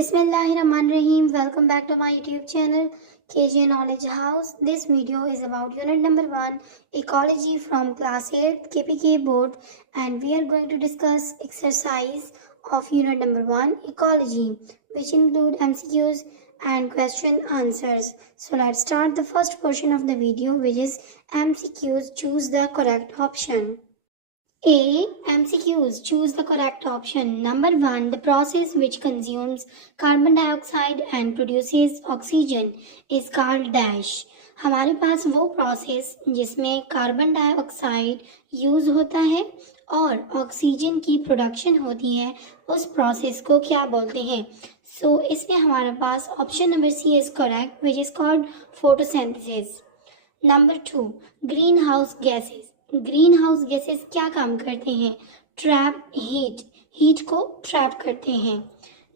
Bismillahirrahmanirrahim. Welcome back to my YouTube channel KJ Knowledge House. This video is about unit number 1 Ecology from class 8 KPK board, and we are going to discuss exercise of unit number 1 Ecology, which include MCQs and question answers. So let's start the first portion of the video, which is MCQs. Choose the correct option. A. MCQs. Choose the correct option. Number 1. The process which consumes carbon dioxide and produces oxygen is called dash. हमारे पास वो process जिसमें carbon dioxide use होता है और oxygen की production होती है, उस प्रोसेस को क्या बोलते हैं? सो इसमें हमारे पास option number C is correct, which is called photosynthesis. Number 2. Greenhouse gases. Greenhouse gases क्या काम करते हैं? ट्रैप हीट को ट्रैप करते हैं.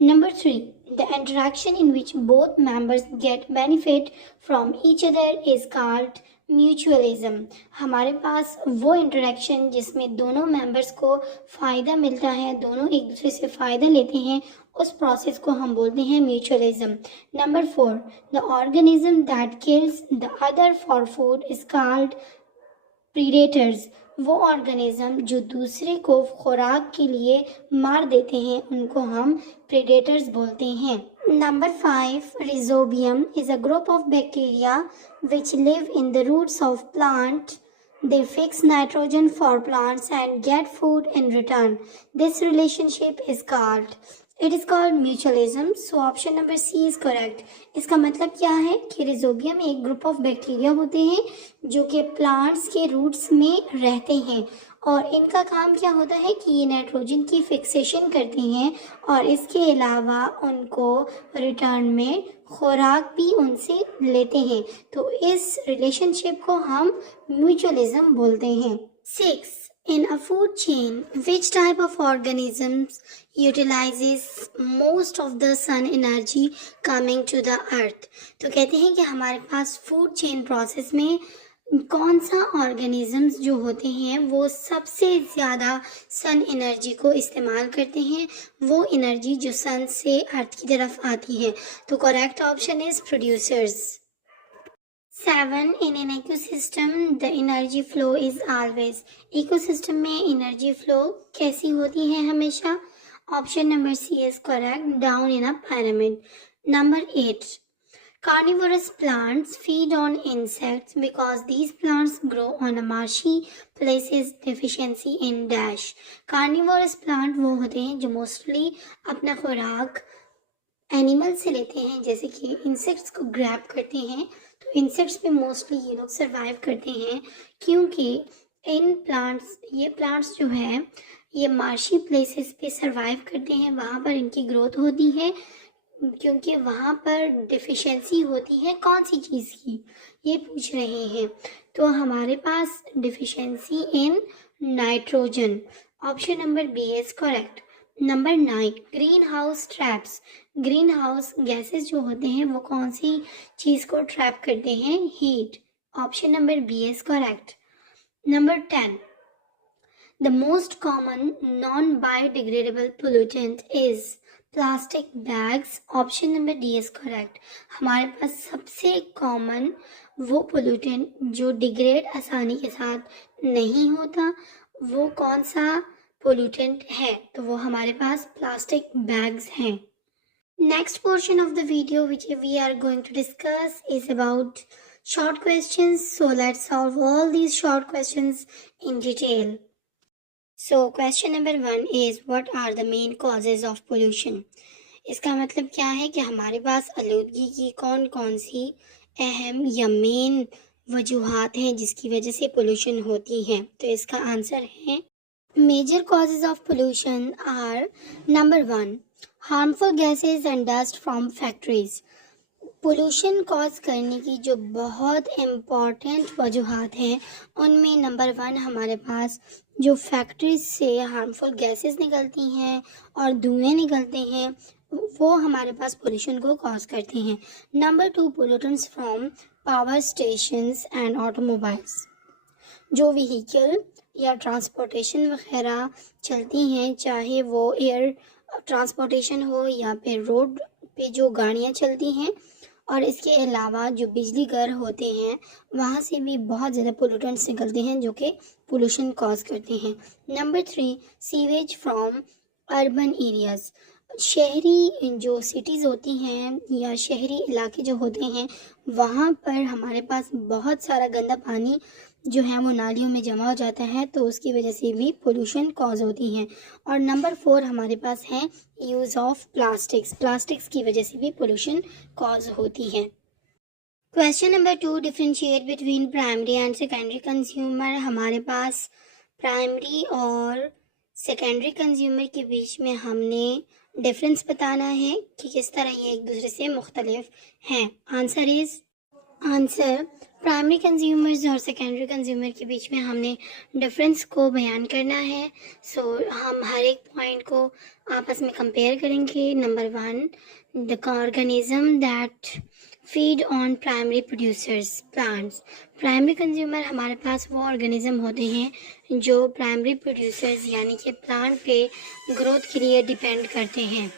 Number 3. The interaction in which both members get benefit from each other is called mutualism. हमारे पास वो interaction जिसमें दोनों मेंबर्स को फ़ायदा मिलता है, दोनों एक दूसरे से फ़ायदा लेते हैं, उस प्रोसेस को हम बोलते हैं mutualism. Number 4. The organism that kills the other for food is called predators. वो ऑर्गेनिज्म जो दूसरे को खुराक के लिए मार देते हैं, उनको हम प्रीडेटर्स बोलते हैं. Number 5. Rhizobium is a group of bacteria which live in the roots of plant. They fix nitrogen for plants and get food in return. This relationship is called mutualism. So option number C is correct. इसका मतलब क्या है कि रिजोबियम एक group of bacteria होते हैं जो कि प्लांट्स के रूट्स में रहते हैं, और इनका काम क्या होता है कि ये नाइट्रोजन की फिक्सेशन करते हैं और इसके अलावा उनको रिटर्न में खुराक भी उनसे लेते हैं. तो इस रिलेशनशिप को हम म्यूचुअलिज्म बोलते हैं. 6. In a food chain, which type of organisms utilizes most of the sun energy coming to the earth? तो कहते हैं कि हमारे पास फूड चेन प्रोसेस में कौन सा ऑर्गेनिजम्स जो होते हैं वो सबसे ज़्यादा सन एनर्जी को इस्तेमाल करते हैं, वो एनर्जी जो सन से अर्थ की तरफ आती है. तो correct option is producers. 7. In an ecosystem, the energy flow is always. Ecosystem में एनर्जी फ्लो कैसी होती है? हमेशा. Option number C is correct, down in a pyramid. Number 8. Carnivorous plants feed on insects because these plants grow on a marshy places. Deficiency in dash. Carnivorous plant वो होते हैं जो mostly अपना खुराक एनिमल से लेते हैं, जैसे कि इंसेक्ट्स को ग्रैब करते हैं. तो इंसेक्ट्स पे मोस्टली ये लोग सरवाइव करते हैं क्योंकि ये प्लांट्स जो है ये मार्शी प्लेसेस पे सरवाइव करते हैं. वहाँ पर इनकी ग्रोथ होती है क्योंकि वहाँ पर डिफिशिएंसी होती है. कौन सी चीज़ की ये पूछ रहे हैं? तो हमारे पास deficiency in nitrogen. Option number B is correct. Number 9. Greenhouse traps. Greenhouse gases जो होते हैं वो कौन सी चीज़ को ट्रैप करते हैं? Heat. Option number B is correct. Number 10. The most common non biodegradable pollutant is plastic bags. Option number D is correct. हमारे पास सबसे कॉमन वो पोल्यूटेंट जो डिग्रेड आसानी के साथ नहीं होता, वो कौन सा पोल्यूटेंट है? तो वो हमारे पास प्लास्टिक बैग्स हैं. Next portion of the video which we are going to discuss is about short questions. So let's solve all these short questions in detail. So question number 1 is what are the main causes of pollution? इसका मतलब क्या है कि हमारे पास आलूदगी की कौन कौन सी अहम या मेन वजूहात हैं जिसकी वजह से पोल्यूशन होती है? तो इसका आंसर है major causes of pollution are. Number 1. Harmful gases and dust from factories. Pollution cause करने की जो बहुत इम्पॉर्टेंट वजूहात हैं उनमें नंबर 1 हमारे पास जो फैक्ट्रीज से हार्मफुल गैसेस निकलती हैं और धुएं निकलते हैं, वो हमारे पास पोल्यूशन को कॉज करते हैं. Number 2. Pollutants from power stations and automobiles. जो व्हीकल या ट्रांसपोर्टेशन वगैरह चलती हैं, चाहे वो एयर ट्रांसपोर्टेशन हो या फिर रोड पे जो गाड़ियाँ चलती हैं, और इसके अलावा जो बिजली घर होते हैं वहाँ से भी बहुत ज़्यादा पोल्यूटेंट्स निकलते हैं जो कि पोल्यूशन कॉज करते हैं। Number 3, sewage from urban areas. शहरी जो सिटीज़ होती हैं या शहरी इलाके जो होते हैं वहाँ पर हमारे पास बहुत सारा गंदा पानी जो है वो नालियों में जमा हो जाता है, तो उसकी वजह से भी पोल्यूशन कॉज होती हैं। और नंबर 4 हमारे पास है यूज़ ऑफ प्लास्टिक्स की वजह से भी पोल्यूशन कॉज होती है। Question number 2, differentiate between primary and secondary consumer. हमारे पास प्राइमरी और सेकेंडरी कंज्यूमर के बीच में हमने डिफरेंस बताना है कि किस तरह ये एक दूसरे से मुख्तलिफ हैं। आंसर प्राइमरी कंज्यूमर्स और सेकेंडरी कंज्यूमर के बीच में हमने डिफरेंस को बयान करना है। हम हर एक पॉइंट को आपस में कंपेयर करेंगे। Number 1, the organism that feed on primary producers plants. Primary consumer हमारे पास वो ऑर्गेनिज्म होते हैं जो प्राइमरी प्रोड्यूसर्स यानी कि प्लांट पे ग्रोथ के लिए डिपेंड करते हैं।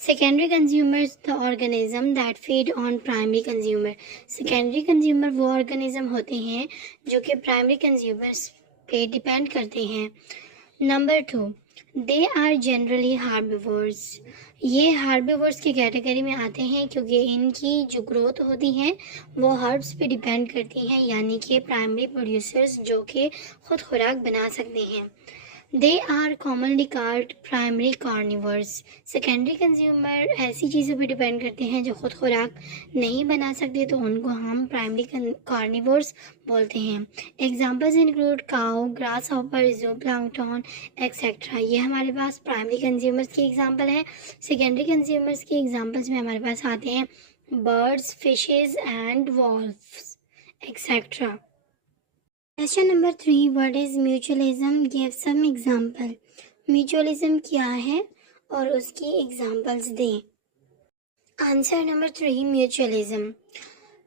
Secondary consumers the organism that feed on primary consumer. Secondary consumer वो ऑर्गेनिज्म होते हैं जो कि प्राइमरी कंज्यूमर्स पे डिपेंड करते हैं। Number 2, they are generally herbivores. ये हार्बिवोर्स की कैटेगरी में आते हैं क्योंकि इनकी जो ग्रोथ होती है वो हर्ब्स पे डिपेंड करती हैं, यानी कि प्राइमरी प्रोड्यूसर्स जो कि खुद खुराक बना सकते हैं। They are commonly called primary carnivores. Secondary consumer ऐसी चीज़ों पे डिपेंड करते हैं जो खुद खुराक नहीं बना सकते, तो उनको हम प्राइमरी कार्निवर्स बोलते हैं। Examples include cow, grasshopper, zooplankton etcetera. ये हमारे पास प्राइमरी कंज्यूमर्स की एग्जाम्पल है। सेकेंडरी कंज्यूमर्स की एग्जाम्पल्स में हमारे पास आते हैं birds, fishes and wolves etcetera. Question number 3, what is mutualism, give some example. Mutualism क्या है और उसकी एग्जांपल्स दें। आंसर नंबर 3,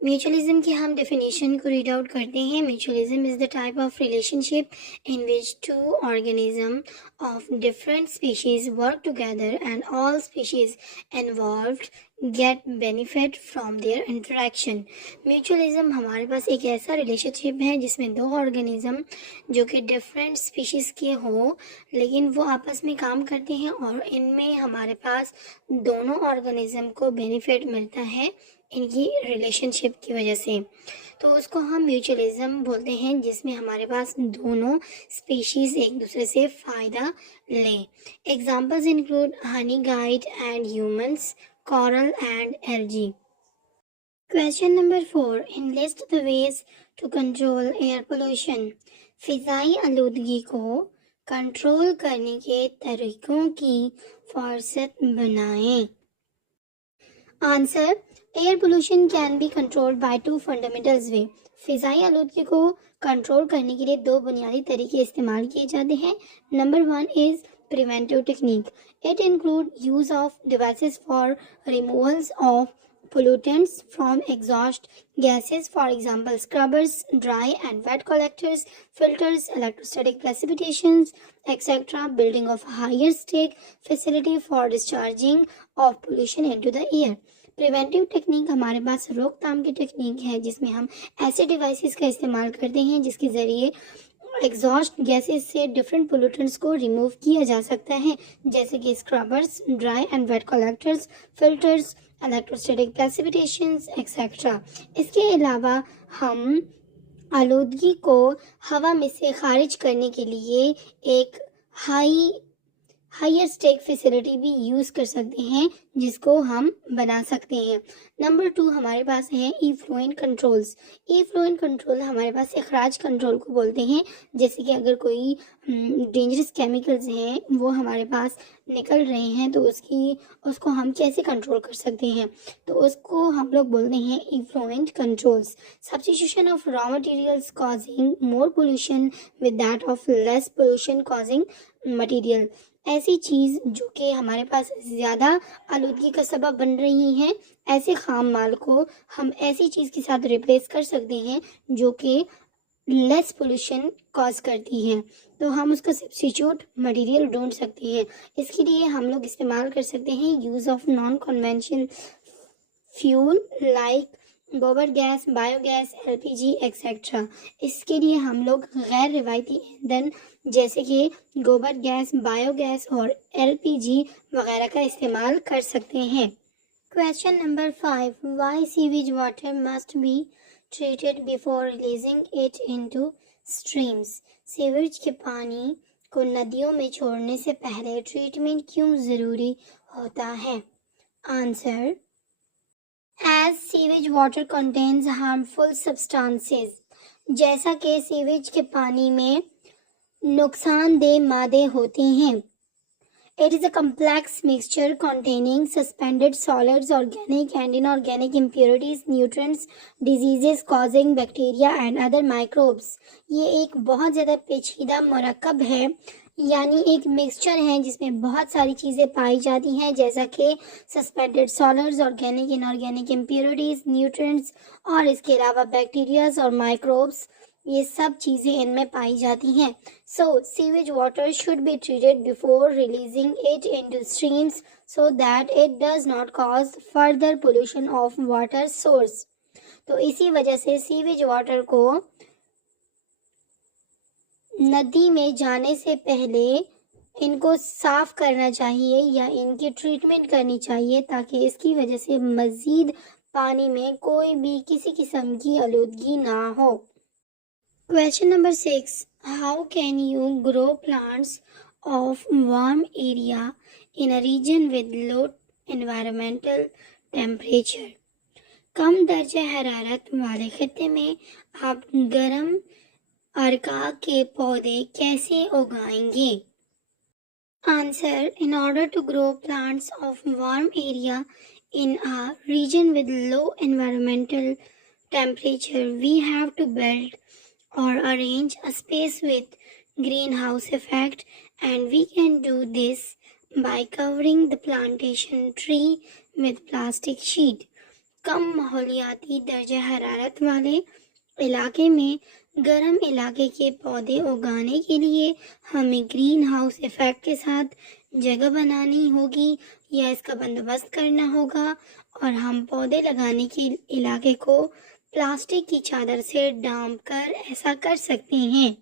म्यूचुअलिज्म की हम डेफिनेशन को रीड आउट करते हैं। Mutualism is the type of relationship in which two organism of different species work together and all species involved get benefit from their interaction. Mutualism हमारे पास एक ऐसा relationship है जिसमें दो ऑर्गेनिज्म जो कि डिफरेंट स्पीशीज़ के हों लेकिन वो आपस में काम करते हैं और इनमें हमारे पास दोनों ऑर्गेनिज्म को बेनिफिट मिलता है इनकी रिलेशनशिप की वजह से, तो उसको हम म्यूचुअलिज्म बोलते हैं, जिसमें हमारे पास दोनों स्पीशीज़ एक दूसरे से फ़ायदा लें। Examples include Honey guide and humans, coral and algae. Question number 4, enlist the ways to control air pollution. फिज़ाई आलूदगी को कंट्रोल करने के तरीकों की फहरिस्त बनाएं। Answer, air pollution can be controlled by 2 fundamentals way. फिज़ाई आलूदगी को कंट्रोल करने के लिए 2 बुनियादी तरीके इस्तेमाल किए जाते हैं। Number 1 is preventive technique. It includes use of devices for removals of pollutants from exhaust gases, for example scrubbers, dry and wet collectors, filters, electrostatic precipitations, etc. Building of higher stake facility for discharging of pollution into the air. Preventive technique हमारे पास रोकथाम की technique है जिसमें हम ऐसे devices का इस्तेमाल करते हैं जिसके ज़रिए एग्जॉस्ट गैसेस से डिफरेंट पोल्यूटेंट्स को रिमूव किया जा सकता है, जैसे कि scrubbers, dry and wet collectors, filters, electrostatic precipitations etcetera. इसके अलावा हम आलूदगी को हवा में से खारिज करने के लिए एक हायर स्टेक फैसिलिटी भी यूज़ कर सकते हैं जिसको हम बना सकते हैं। नंबर 2 हमारे पास है इफ्लुएंट कंट्रोल्स। इफ्लुएंट कंट्रोल हमारे पास अखराज कंट्रोल को बोलते हैं, जैसे कि अगर कोई डेंजरस केमिकल्स हैं वो हमारे पास निकल रहे हैं तो उसको हम कैसे कंट्रोल कर सकते हैं, तो उसको हम लोग बोलते हैं effluent controls. Substitution of raw materials causing more pollution with that of less pollution causing material. ऐसी चीज़ जो कि हमारे पास ज़्यादा आलूदगी का सबब बन रही हैं, ऐसे खाम माल को हम ऐसी चीज़ के साथ रिप्लेस कर सकते हैं जो कि लेस पोल्यूशन कॉज करती हैं, तो हम उसका सब्स्टिट्यूट मटेरियल ढूंढ सकते हैं। इसके लिए हम लोग इस्तेमाल कर सकते हैं use of non conventional fuel like गोबर गैस, बायोगैस, एलपीजी एक्सेट्रा। इसके लिए हम लोग गैर रिवायती ईंधन जैसे कि गोबर गैस, बायोगैस और एलपीजी वगैरह का इस्तेमाल कर सकते हैं। Question number 5, why sewage water must be treated before releasing it into streams? सीवेज के पानी को नदियों में छोड़ने से पहले ट्रीटमेंट क्यों ज़रूरी होता है? Answer, as sewage water contains harmful substances, जैसा कि सीवेज के पानी में नुकसानदेह मादे होते हैं। It is a complex mixture containing suspended solids, organic and inorganic impurities, nutrients, diseases causing bacteria and other microbes. ये एक बहुत ज़्यादा पेचीदा मरकब है, यानी एक मिक्सचर है जिसमें बहुत सारी चीज़ें पाई जाती हैं, जैसा कि suspended solids, organic inorganic impurities, nutrients और इसके अलावा बैक्टीरियाज और माइक्रोब्स, ये सब चीज़ें इनमें पाई जाती हैं। So, sewage water should be treated before releasing it into streams so that it does not cause further pollution of water source. तो इसी वजह से सीवेज वाटर को नदी में जाने से पहले इनको साफ करना चाहिए या इनकी ट्रीटमेंट करनी चाहिए, ताकि इसकी वजह से मज़ीद पानी में कोई भी किसी किस्म की आलूदगी ना हो। Question number 6. How can you grow plants of warm area in a region with low environmental temperature? कम दर्जा हरारत वाले खित्ते में आप गर्म अरका के पौधे कैसे उगाएंगे? Answer. In order to grow plants of warm area in a region with low environmental temperature, we have to build or arrange a space with greenhouse effect, and we can do this by covering the plantation tree with plastic sheet. कम माहौलियाती दर्जा हरारत वाले इलाके में गर्म इलाके के पौधे उगाने के लिए हमें ग्रीन हाउस इफेक्ट के साथ जगह बनानी होगी या इसका बंदोबस्त करना होगा, और हम पौधे लगाने के इलाके को प्लास्टिक की चादर से ढांप कर ऐसा कर सकते हैं।